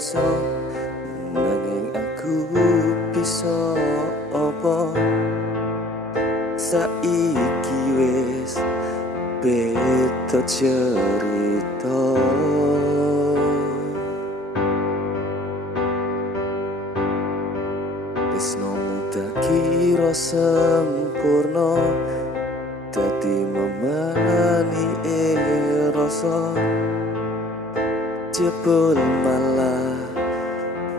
menungso nanging aku bisa apa saiki wis beda cerita. Tresnomu tak kira sempurna dadi memani rasa jebul malah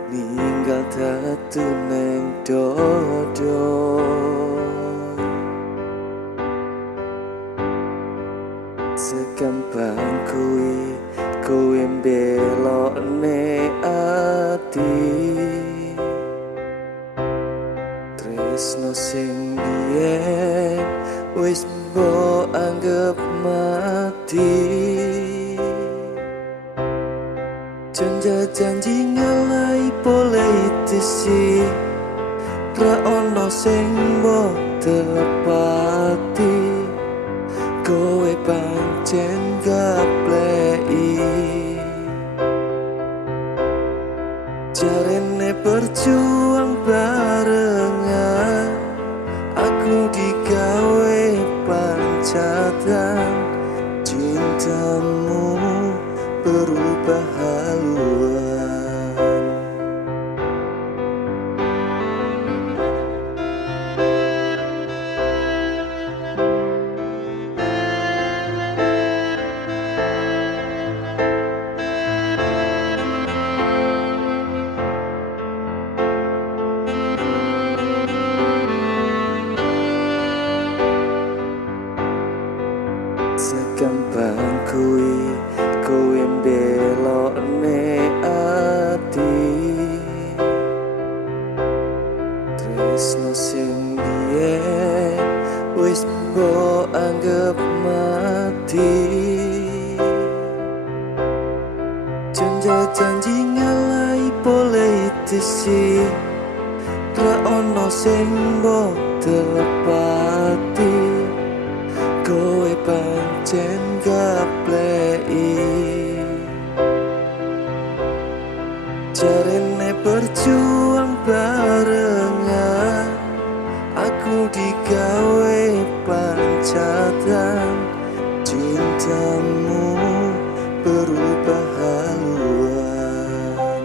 ninggal dadu neng dodo. Segampang kowe mbelokne ati tresno sing biyen wis mbok anggap mati. Janji ngalai politisi ra ono sing mbok tepati. Kowe pancen gapleki jarene berjuang barengan, aku digawe pancatan. Cintamu berubah haluan. Segampang kowe mbelokne ati tresno sing biyen wis mbok anggap mati. Janji ngalai politisi ra ono sing mbok tepati. Kowe pancen gapleki jarene berjuang barengan, aku digawe pancatan. Cintamu berubah haluan.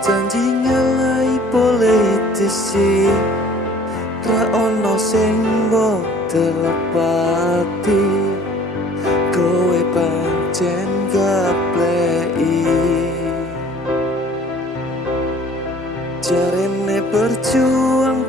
Janji ngalai politisi ra ono sing mbok telepati. Kowe pancen gapleki jarene berjuang